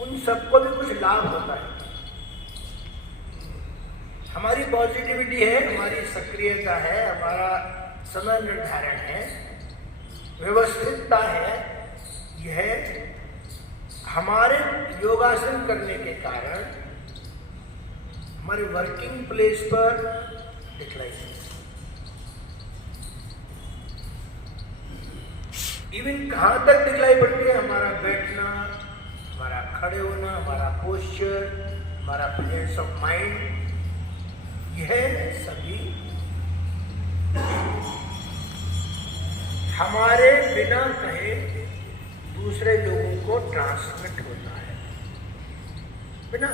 उन सबको भी कुछ लाभ होता है। हमारी पॉजिटिविटी है, हमारी सक्रियता है, हमारा समय निर्धारण है, व्यवस्थितता है। यह हमारे योगासन करने के कारण हमारे वर्किंग प्लेस पर दिखलाई देती है। इवन कहाँ तक दिखलाई पड़ती है? हमारा बैठना, हमारा खड़े होना, हमारा पोस्चर, हमारा प्रेजेंस ऑफ माइंड, यह सभी हमारे बिना कहे दूसरे लोगों को ट्रांसमिट होता है, बिना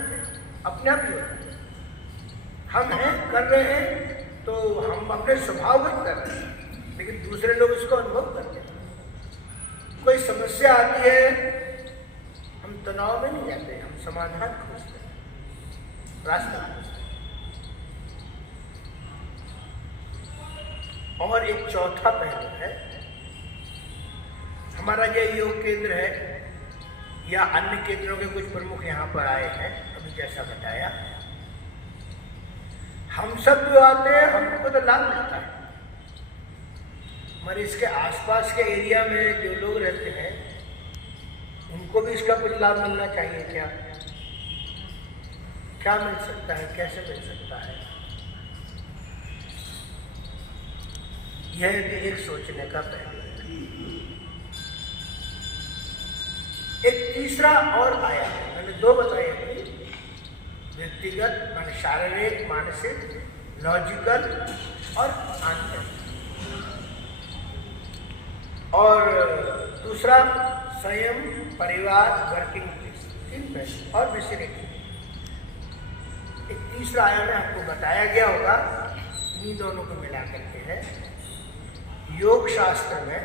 अपने आप ही होता है। हम हैं, कर रहे हैं, तो हम अपने स्वभाव में कर रहे हैं, लेकिन दूसरे लोग इसको अनुभव करते हैं। कोई समस्या आती है, हम तनाव में नहीं जाते, हम समाधान खोजते हैं, रास्ता खोजते हैं। और एक चौथा पहलू है, हमारा यह योग केंद्र है या अन्य केंद्रों के कुछ प्रमुख यहाँ पर आए हैं, अभी जैसा बताया, हम सब जो आते हैं हमको तो लाभ मिलता है, मगर इसके आसपास के एरिया में जो लोग रहते हैं उनको भी इसका कुछ लाभ मिलना चाहिए। क्या मिल सकता है, कैसे मिल सकता है? यह भी एक सोचने का पहलू है। एक तीसरा और आया है, मैंने दो बताए अभी, व्यक्तिगत माने शारीरिक, मानसिक, लॉजिकल और आंतरिक, और दूसरा स्वयं, परिवार, वर्किंग प्लेस, तीन पहलू और विसिनिटी। एक तीसरा आयाम आपको बताया गया होगा, इन्हीं दोनों को मिला करके है। योग शास्त्र में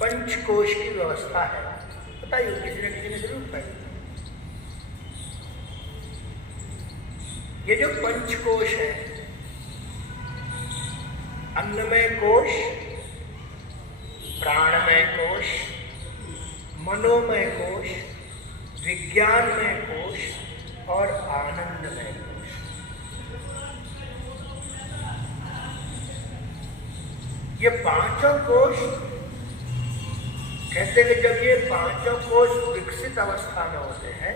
पंचकोश की व्यवस्था है, बताइए, किसी न किसी ने जरूर पढ़ी। ये जो पंचकोश है, अन्नमय कोश, प्राणमय कोश, मनोमय कोश, विज्ञानमय कोश और आनंदमय कोश, ये पांचों कोश कहते हैं कि जब ये पांचों कोश विकसित अवस्था में होते हैं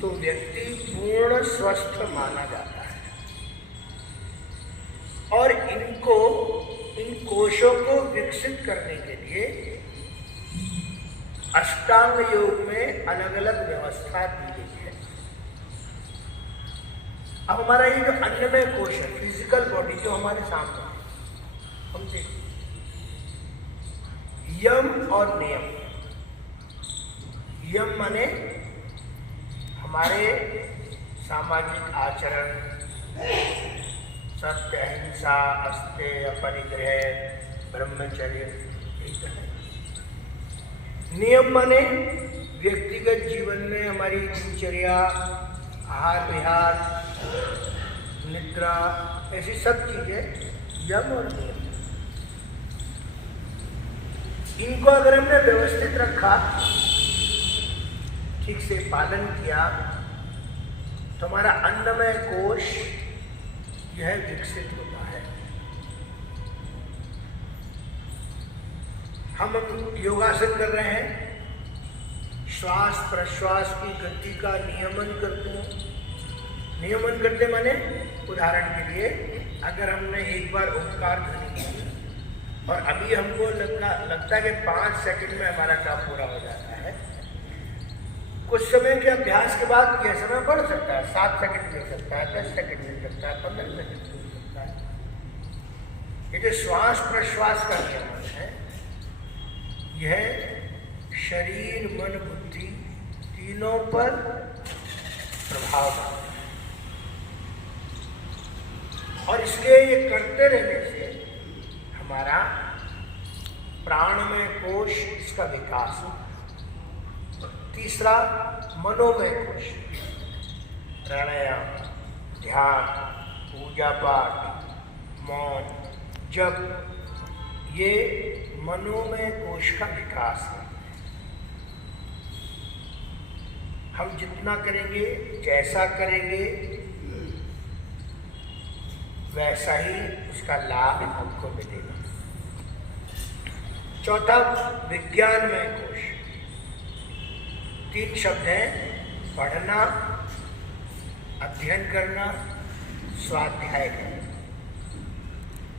तो व्यक्ति पूर्ण स्वस्थ माना जाता है। और इन कोशों को विकसित करने के लिए अष्टांग योग में अलग अलग व्यवस्था दी गई है। अब हमारा ये जो अन्नमय कोश है, फिजिकल बॉडी जो हमारे सामने है, हम देखिए, यम और नियम। यम माने हमारे सामाजिक आचरण, सत्य, अहिंसा, अस्तेय, अपरिग्रह, ब्रह्मचर्य, नियम माने व्यक्तिगत जीवन में हमारी दिनचर्या, आहार विहार, निद्रा, ऐसी सब चीजें यम और नियम। इनको अगर हमने व्यवस्थित रखा, ठीक से पालन किया, तो हमारा अन्नमय कोश यह विकसित होता है। हम योगासन कर रहे हैं, श्वास प्रश्वास की गति का नियमन करते हैं। नियमन करते माने, उदाहरण के लिए, अगर हमने एक बार ओंकार ध्वनि की और अभी हमको लगता है कि 5 सेकंड में हमारा काम पूरा हो जाता है, कुछ समय के अभ्यास के बाद यह समय बढ़ सकता है, 7 सेकंड मिल सकता है, 10 सेकंड मिल सकता है, 15 सेकंड मिल सकता है। ये जो श्वास प्रश्वास का नियमन है, यह शरीर, मन, बुद्धि तीनों पर प्रभाव डालता है। और इसलिए ये करते रहने से हमारा प्राणमय कोश, इसका विकास हो। तीसरा मनोमय कोश, प्राणायाम, ध्यान, पूजा पाठ, मौन, जप, ये मनोमय कोश का विकास है। हम जितना करेंगे, जैसा करेंगे, वैसा ही उसका लाभ हमको मिलेगा। चौथा, विज्ञानमय कोश। 3 शब्द हैं, पढ़ना, अध्ययन करना, स्वाध्याय करना।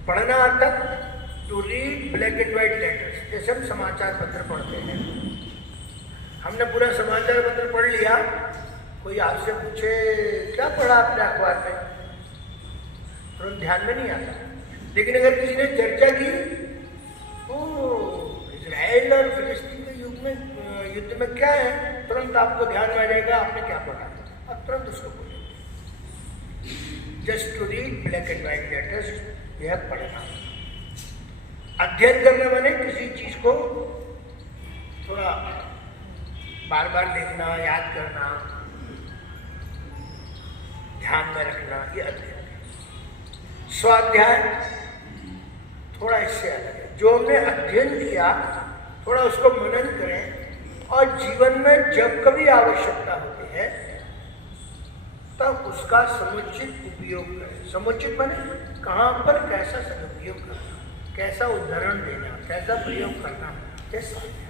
पढ़ना अर्थात to read black and white letters. जैसे हम समाचार पत्र पढ़ते हैं, हमने पूरा समाचार पत्र पढ़ लिया, कोई आपसे पूछे क्या पढ़ा आपने अखबार में, तुरंत ध्यान में नहीं आता। लेकिन अगर किसी ने चर्चा की, इजराइल और फिलिस्तीन के युद्ध में क्या है, तुरंत आपको ध्यान में आ जाएगा आपने क्या पढ़ा, अब तुरंत उसको बोलेंगे। Just to read black and white letters, यह पढ़ना। अध्ययन करना माने किसी चीज को थोड़ा बार बार देखना, याद करना, ध्यान में रखना, ये अध्ययन। स्वाध्याय थोड़ा इससे अलग है। जो हमने अध्ययन किया थोड़ा उसको मनन करें और जीवन में जब कभी आवश्यकता होती है तब उसका समुचित उपयोग करें। समुचित माने कहाँ पर कैसा सदुपयोग करना, कैसा उदाहरण देना, कैसा प्रयोग करना, ये स्वाध्याय।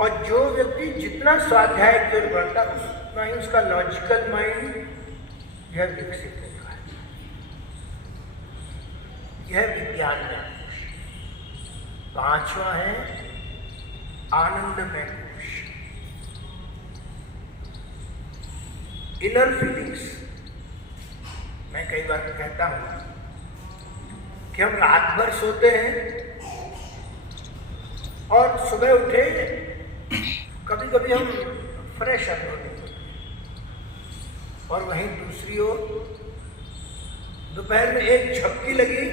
और जो व्यक्ति जितना स्वाध्याय की ओर बढ़ता उतना ही उसका लॉजिकल माइंड यह विकसित होता है। यह विज्ञान में कोश। 5वां है आनंदमय कोश, इनर फीलिंग्स। मैं कई बार कहता हूं कि हम रात भर सोते हैं और सुबह उठे, कभी कभी हम फ्रेश अनुभव नहीं होते, और वहीं दूसरी ओर दोपहर में एक झपकी लगी,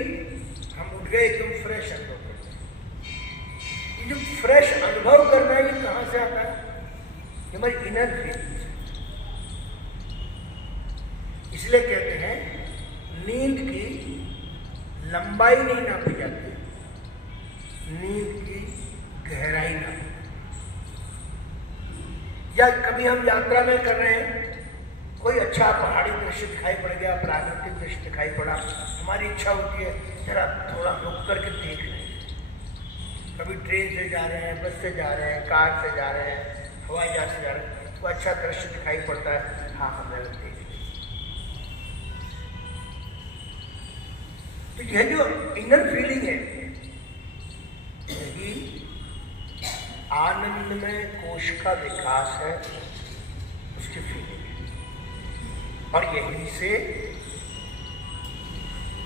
हम उठ गए एकदम फ्रेश अनुभव करते हैं। ये जो फ्रेश अनुभव करना है ये कहाँ से आता है? ये हमारी इनर फीलिंग। इसलिए कहते हैं नींद की लंबाई नहीं नापी जाती, नींद की गहराई नापी। या कभी हम यात्रा में कर रहे हैं, कोई अच्छा पहाड़ी दृश्य दिखाई पड़ गया, प्राकृतिक दृश्य दिखाई पड़ा, हमारी इच्छा होती है जरा थोड़ा रुक करके देख लें। कभी ट्रेन से जा रहे हैं, बस से जा रहे हैं, कार से जा रहे हैं, हवाई जहाज से जा रहे हैं, तो अच्छा दृश्य दिखाई पड़ता है, हाँ हमें देख लें। तो यह जो इनर फीलिंग है यही आनंदमय कोश का विकास है, उसकी फीलिंग। और यहीं से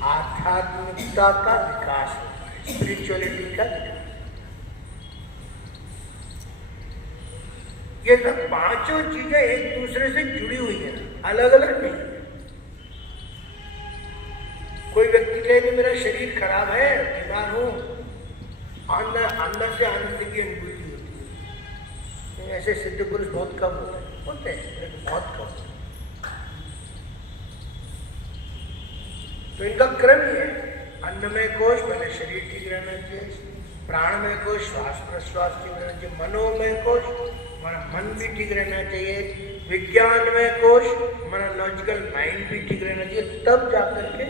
आध्यात्मिकता का विकास होता है, स्पिरिचुअलिटी का विकास। ये सब 5 चीजें एक दूसरे से जुड़ी हुई हैं, अलग अलग नहीं। कोई व्यक्ति कहे कि मेरा शरीर खराब है, बीमार हूं, अंदर से आनंद की अनुभूति होती है। ऐसे सिद्ध पुरुष बहुत कम होते हैं, बहुत कम। तो इनका क्रम ही है, अन्नमय कोश पहले शरीर ठीक रहना चाहिए, प्राणमय कोश श्वास प्रश्वास ठीक रहना चाहिए, मनोमय कोश हमारा मन भी ठीक रहना चाहिए, विज्ञानमय कोश हमारा लॉजिकल माइंड भी ठीक रहना चाहिए, तब जाकर के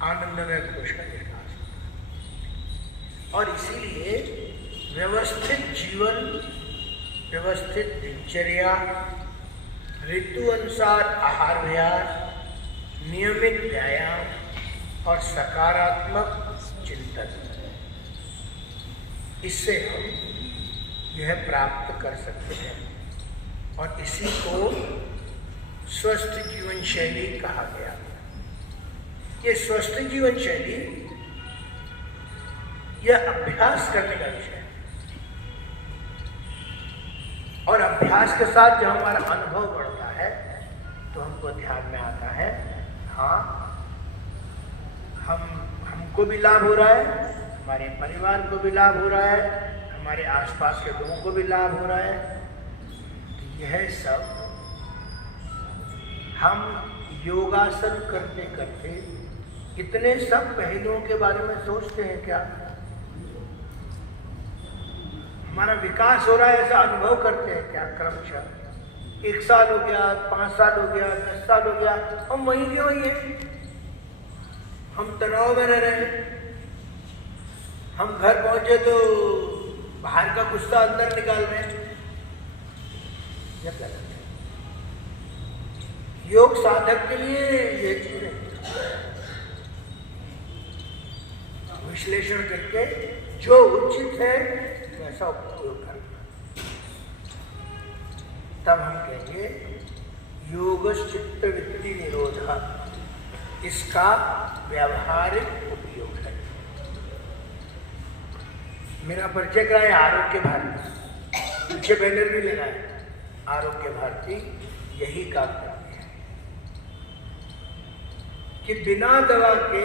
आनंदमय कोश का विकास होता है। और इसीलिए व्यवस्थित जीवन, व्यवस्थित दिनचर्या, ऋतु अनुसार आहार विहार, नियमित व्यायाम और सकारात्मक चिंतन, इससे हम यह प्राप्त कर सकते हैं। और इसी को स्वस्थ जीवन शैली कहा गया। ये स्वस्थ जीवन शैली यह अभ्यास करने का विषय है, और अभ्यास के साथ जब हमारा अनुभव बढ़ता है तो हमको ध्यान में आता है, हाँ हमको भी लाभ हो रहा है, हमारे परिवार को भी लाभ हो रहा है, हमारे आसपास के लोगों को भी लाभ हो रहा है। तो यह सब हम योगासन करते करते इतने सब पहलुओं के बारे में सोचते हैं क्या? हमारा विकास हो रहा है ऐसा अनुभव करते हैं क्या क्रमशः? 1 साल हो गया, 5 साल हो गया, 10 साल हो गया, हम वहीं के वहीं हैं। हम तनाव में रह रहे हैं। हम घर पहुंचे तो बाहर का गुस्सा अंदर निकाल रहे हैं। ये क्या करते हैं? योग साधक के लिए ये चीजें विश्लेषण करके जो उचित है वैसा उपयोग करना, तब हम कहेंगे योगश्चित्त वृत्ति निरोधा, इसका व्यावहारिक उपयोग है। मेरा परिचय कराए आरोग्य भारती, पीछे बैनर भी लगा है, आरोग्य भारती यही काम करती है कि बिना दवा के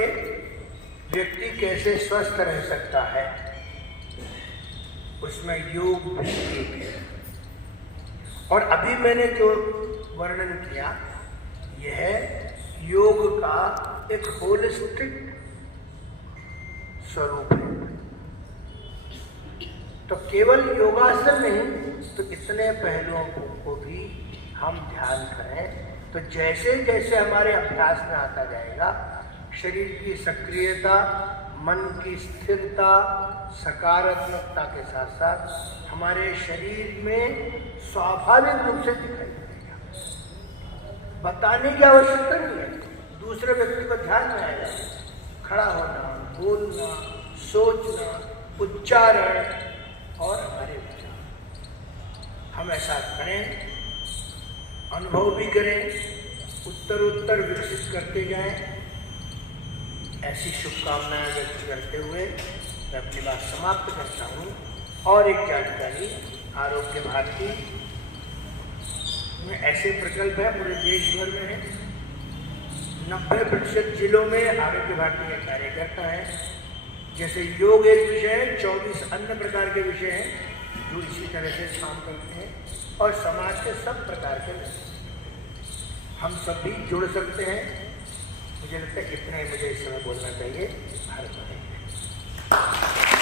व्यक्ति कैसे स्वस्थ रह सकता है, उसमें योग भी एक है। और अभी मैंने जो वर्णन किया यह योग का एक होलिस्टिक स्वरूप है। तो केवल योगासन नहीं, तो इतने पहलुओं को भी हम ध्यान करें, तो जैसे जैसे हमारे अभ्यास में आता जाएगा, शरीर की सक्रियता, मन की स्थिरता, सकारात्मकता के साथ साथ हमारे शरीर में स्वाभाविक रूप से दिखाई देगा। बताने की आवश्यकता नहीं है, दूसरे व्यक्ति को ध्यान में आएगा। खड़ा होना, बोलना, सोचना, उच्चारण और हमारे विचार, हम ऐसा करें, अनुभव भी करें, उत्तर विकसित करते जाएं। ऐसी शुभकामनाएं व्यक्त करते हुए मैं अपनी बात समाप्त करता हूँ। और एक जानकारी, आरोग्य भारती में ऐसे प्रकल्प है पूरे देश भर में है। 90% जिलों में आरोग्य भारती का कार्यकर्ता है। जैसे योग एक विषय है, 24 अन्य प्रकार के विषय हैं जो इसी तरह से काम करते हैं। और समाज के सब प्रकार के हम सभी जुड़ सकते हैं। मुझे लगता है इतना ही मुझे इस समय बोलना चाहिए। भारत माता की जय।